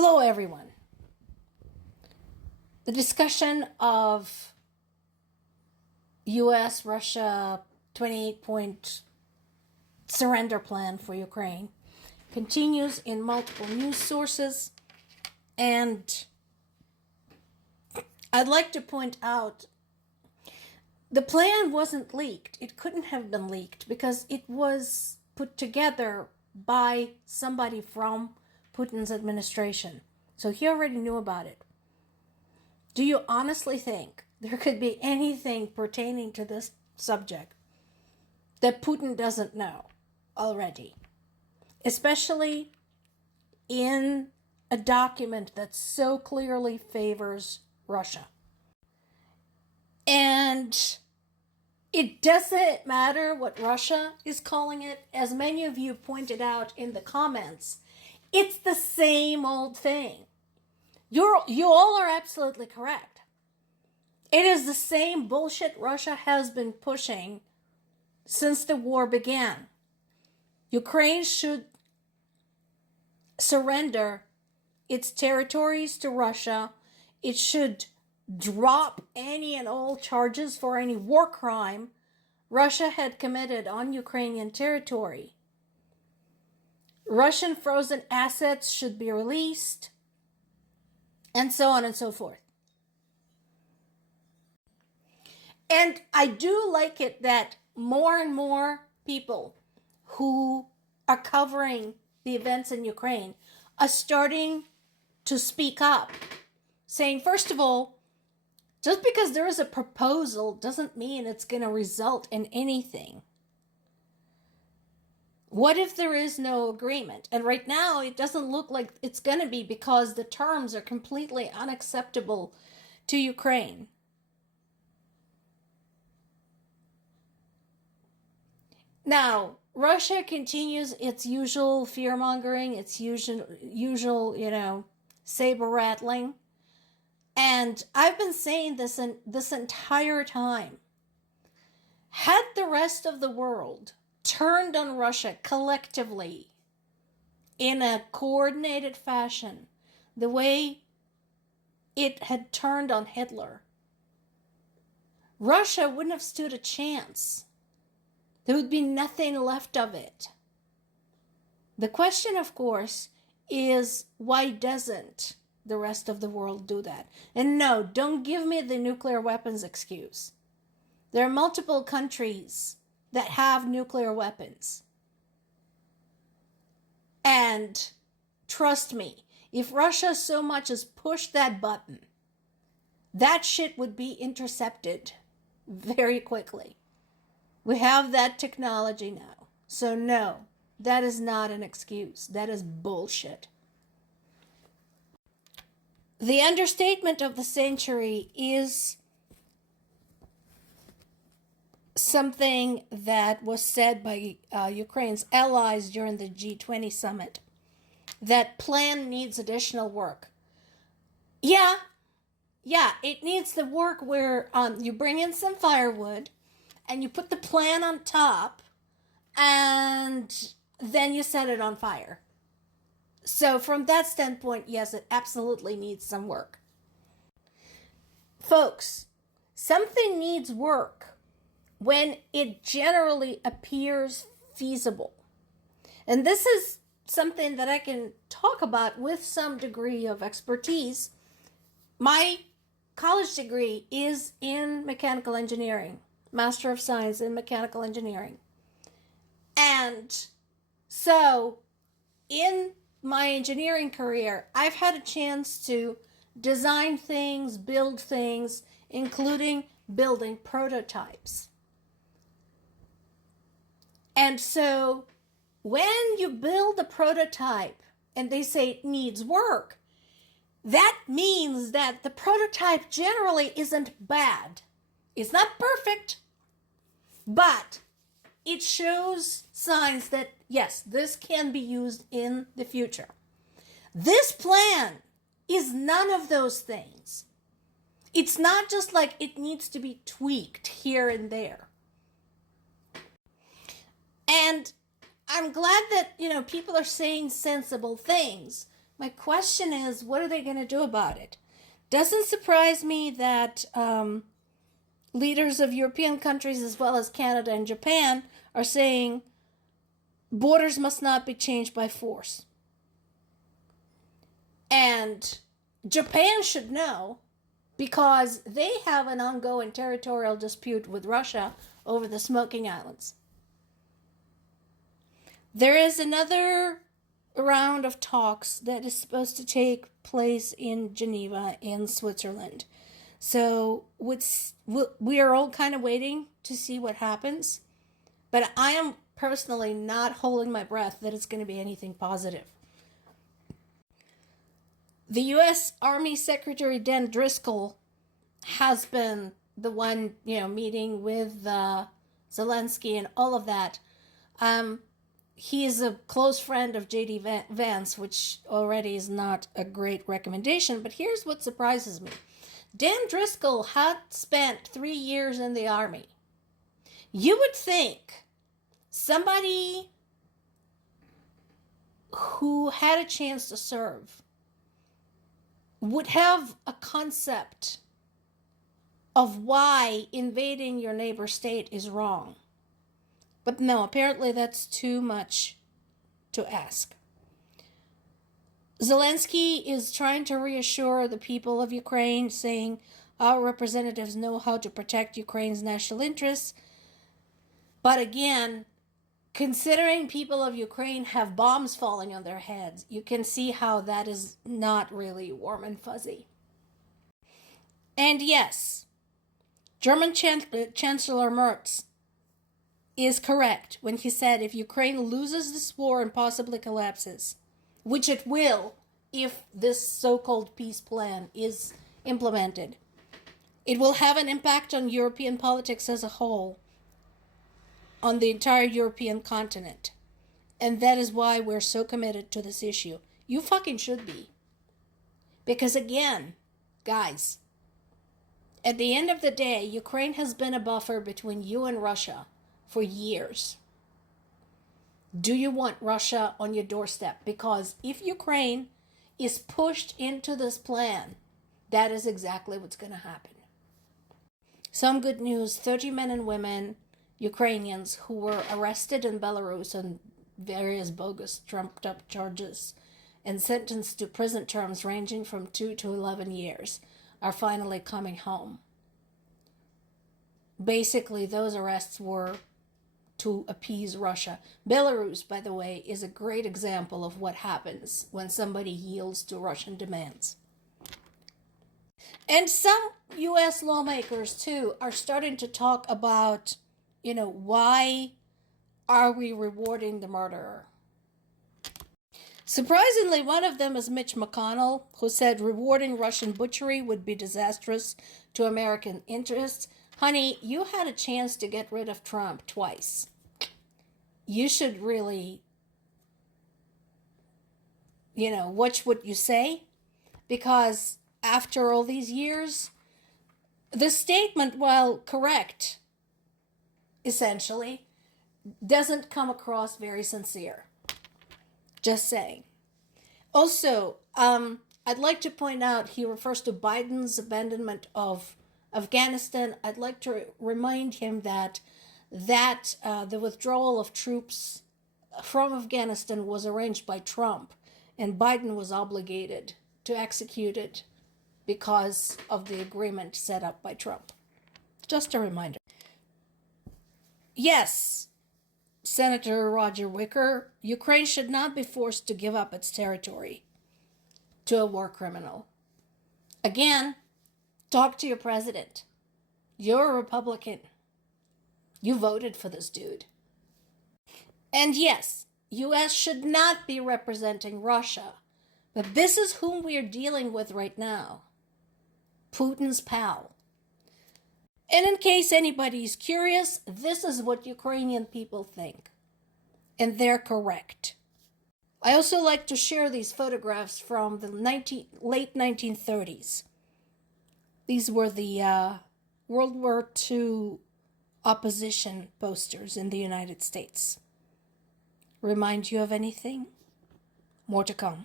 Hello, everyone. The discussion of U.S. Russia 28-point surrender plan for Ukraine continues in multiple news sources, and I'd like to point out the plan wasn't leaked. It couldn't have been leaked because it was put together by somebody from Putin's administration. So he already knew about it. Do you honestly think there could be anything pertaining to this subject that Putin doesn't know already? Especially in a document that so clearly favors Russia. And it doesn't matter what Russia is calling it. As many of you pointed out in the comments, it's the same old thing. You all are absolutely correct. It is the same bullshit Russia has been pushing since the war began. Ukraine should surrender its territories to Russia. It should drop any and all charges for any war crime Russia had committed on Ukrainian territory. Russian frozen assets should be released, and so on and so forth. And I do like it that more and more people who are covering the events in Ukraine are starting to speak up, saying, first of all, just because there is a proposal doesn't mean it's going to result in anything. What if there is no agreement? And right now, it doesn't look like it's going to be because the terms are completely unacceptable to Ukraine. Now, Russia continues its usual fear-mongering, its usual, saber rattling. And I've been saying this entire time. Had the rest of the world turned on Russia collectively in a coordinated fashion, the way it had turned on Hitler, Russia wouldn't have stood a chance. There would be nothing left of it. The question, of course, is why doesn't the rest of the world do that? And no, don't give me the nuclear weapons excuse. There are multiple countries that have nuclear weapons. And trust me, if Russia so much as pushed that button, that shit would be intercepted very quickly. We have that technology now. So no, that is not an excuse. That is bullshit. The understatement of the century is something that was said by Ukraine's allies during the G20 summit. That plan needs additional work. Yeah, it needs the work where you bring in some firewood and you put the plan on top and then you set it on fire. So from that standpoint, yes, it absolutely needs some work. Folks, something needs work when it generally appears feasible. And this is something that I can talk about with some degree of expertise. My college degree is in mechanical engineering, Master of Science in Mechanical Engineering. And so in my engineering career, I've had a chance to design things, build things, including building prototypes. And so when you build a prototype and they say it needs work, that means that the prototype generally isn't bad. It's not perfect, but it shows signs that, yes, this can be used in the future. This plan is none of those things. It's not just like it needs to be tweaked here and there. And I'm glad that, people are saying sensible things, My question is, what are they going to do about it? Doesn't surprise me that leaders of European countries as well as Canada and Japan are saying borders must not be changed by force. And Japan should know because they have an ongoing territorial dispute with Russia over the Smoking Islands. There is another round of talks that is supposed to take place in Geneva in Switzerland. So we are all kind of waiting to see what happens. But I am personally not holding my breath that it's going to be anything positive. The U.S. Army Secretary Dan Driscoll has been the one, meeting with Zelensky and all of that. He is a close friend of J.D. Vance, which already is not a great recommendation. But here's what surprises me. Dan Driscoll had spent 3 years in the Army. You would think somebody who had a chance to serve would have a concept of why invading your neighbor state is wrong. But no, apparently that's too much to ask. Zelensky is trying to reassure the people of Ukraine, saying our representatives know how to protect Ukraine's national interests. But again, considering people of Ukraine have bombs falling on their heads, you can see how that is not really warm and fuzzy. And yes, German Chancellor Merz is correct when he said if Ukraine loses this war and possibly collapses, which it will if this so-called peace plan is implemented, it will have an impact on European politics as a whole, on the entire European continent. And that is why we're so committed to this issue. You fucking should be. Because again, guys, at the end of the day, Ukraine has been a buffer between you and Russia for years. Do you want Russia on your doorstep? Because if Ukraine is pushed into this plan, that is exactly what's going to happen. Some good news, 30 men and women, Ukrainians, who were arrested in Belarus on various bogus trumped up charges and sentenced to prison terms ranging from 2 to 11 years, are finally coming home. Basically, those arrests were to appease Russia. Belarus, by the way, is a great example of what happens when somebody yields to Russian demands. And some U.S. lawmakers, too, are starting to talk about, why are we rewarding the murderer? Surprisingly, one of them is Mitch McConnell, who said rewarding Russian butchery would be disastrous to American interests. Honey, you had a chance to get rid of Trump twice. You should really, watch what you say. Because after all these years, the statement, while correct, essentially, doesn't come across very sincere. Just saying. Also, I'd like to point out he refers to Biden's abandonment of Afghanistan. I'd like to remind him that the withdrawal of troops from Afghanistan was arranged by Trump, and Biden was obligated to execute it because of the agreement set up by Trump. Just a reminder. Yes, Senator Roger Wicker, Ukraine should not be forced to give up its territory to a war criminal. Again, talk to your president. You're a Republican. You voted for this dude. And yes, U.S. should not be representing Russia. But this is whom we are dealing with right now. Putin's pal. And in case anybody's curious, this is what Ukrainian people think. And they're correct. I also like to share these photographs from the late 1930s. These were the World War II opposition posters in the United States. Remind you of anything? More to come.